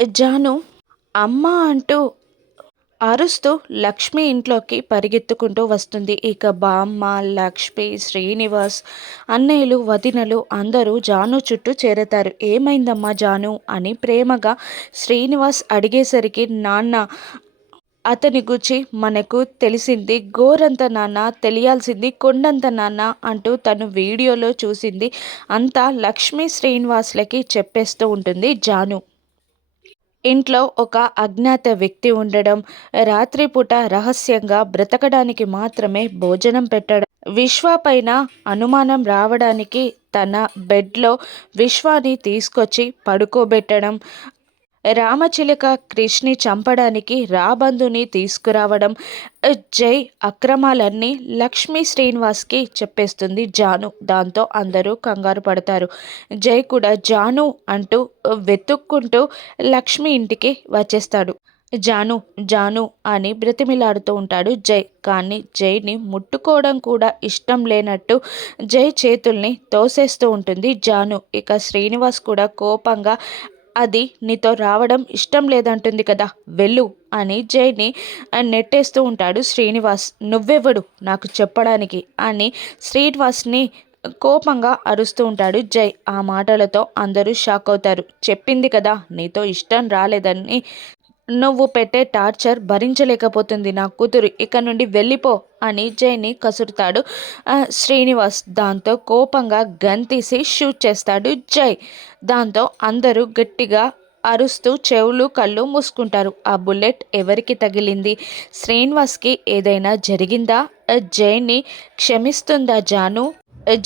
జాను అమ్మ అంటూ అరుస్తూ లక్ష్మి ఇంట్లోకి పరిగెత్తుకుంటూ వస్తుంది. ఇక బామ్మ, లక్ష్మి, శ్రీనివాస్, అన్నయ్యలు, వదినలు అందరూ జాను చుట్టూ చేరతారు. ఏమైందమ్మా జాను అని ప్రేమగా శ్రీనివాస్ అడిగేసరికి, నాన్న అతని గురించి మనకు తెలిసింది గోరంత నాన్న, తెలియాల్సింది కొండంత నాన్న అంటూ తను వీడియోలో చూసింది అంతా లక్ష్మీ శ్రీనివాస్లకి చెప్పేస్తూ ఉంటుంది జాను. ఇంట్లో ఒక అజ్ఞాత వ్యక్తి ఉండడం, రాత్రిపూట రహస్యంగా బ్రతకడానికి మాత్రమే భోజనం పెట్టడం, విశ్వ పైన అనుమానం రావడానికి తన బెడ్లో విశ్వాని తీసుకొచ్చి పడుకోబెట్టడం, రామచిలక క్రిష్ని చంపడానికి రాబందుని తీసుకురావడం, జై అక్రమాలన్నీ లక్ష్మీ శ్రీనివాస్కి చెప్పేస్తుంది జాను. దాంతో అందరూ కంగారు పడతారు. జై కూడా జాను అంటూ వెతుక్కుంటూ లక్ష్మి ఇంటికి వచ్చేస్తాడు. జాను జాను అని బ్రతిమిలాడుతూ ఉంటాడు జై. కానీ జైని ముట్టుకోవడం కూడా ఇష్టం లేనట్టు జై చేతుల్ని తోసేస్తూ ఉంటుంది జాను. ఇక శ్రీనివాస్ కూడా కోపంగా, అది నీతో రావడం ఇష్టం లేదంటుంది కదా, వెళ్ళు అని జైని నెట్టేస్తూ ఉంటాడు శ్రీనివాస్. నువ్వెవడు నాకు చెప్పడానికి అని శ్రీనివాస్ని కోపంగా అరుస్తూ ఉంటాడు జై. ఆ మాటలతో అందరూ షాక్ అవుతారు. చెప్పింది కదా నీతో ఇష్టం రాలేదని, నువ్వు పెట్టే టార్చర్ భరించలేకపోతుంది నా కూతురు, ఇక నుండి వెళ్ళిపో అని జైని కసురుతాడు శ్రీనివాస్. దాంతో కోపంగా గన్ తీసి షూట్ చేస్తాడు జై. దాంతో అందరూ గట్టిగా అరుస్తూ చెవులు కళ్ళు మూసుకుంటారు. ఆ బుల్లెట్ ఎవరికి తగిలింది? శ్రీనివాస్కి ఏదైనా జరిగిందా? జైని క్షమిస్తుందా జాను?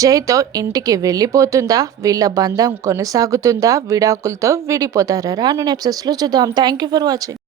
జైతో ఇంటికి వెళ్ళిపోతుందా? వీళ్ళ బంధం కొనసాగుతుందా? విడాకులతో విడిపోతారా? రాను ఎపిసోడ్స్లో చూద్దాం. Thank you for watching.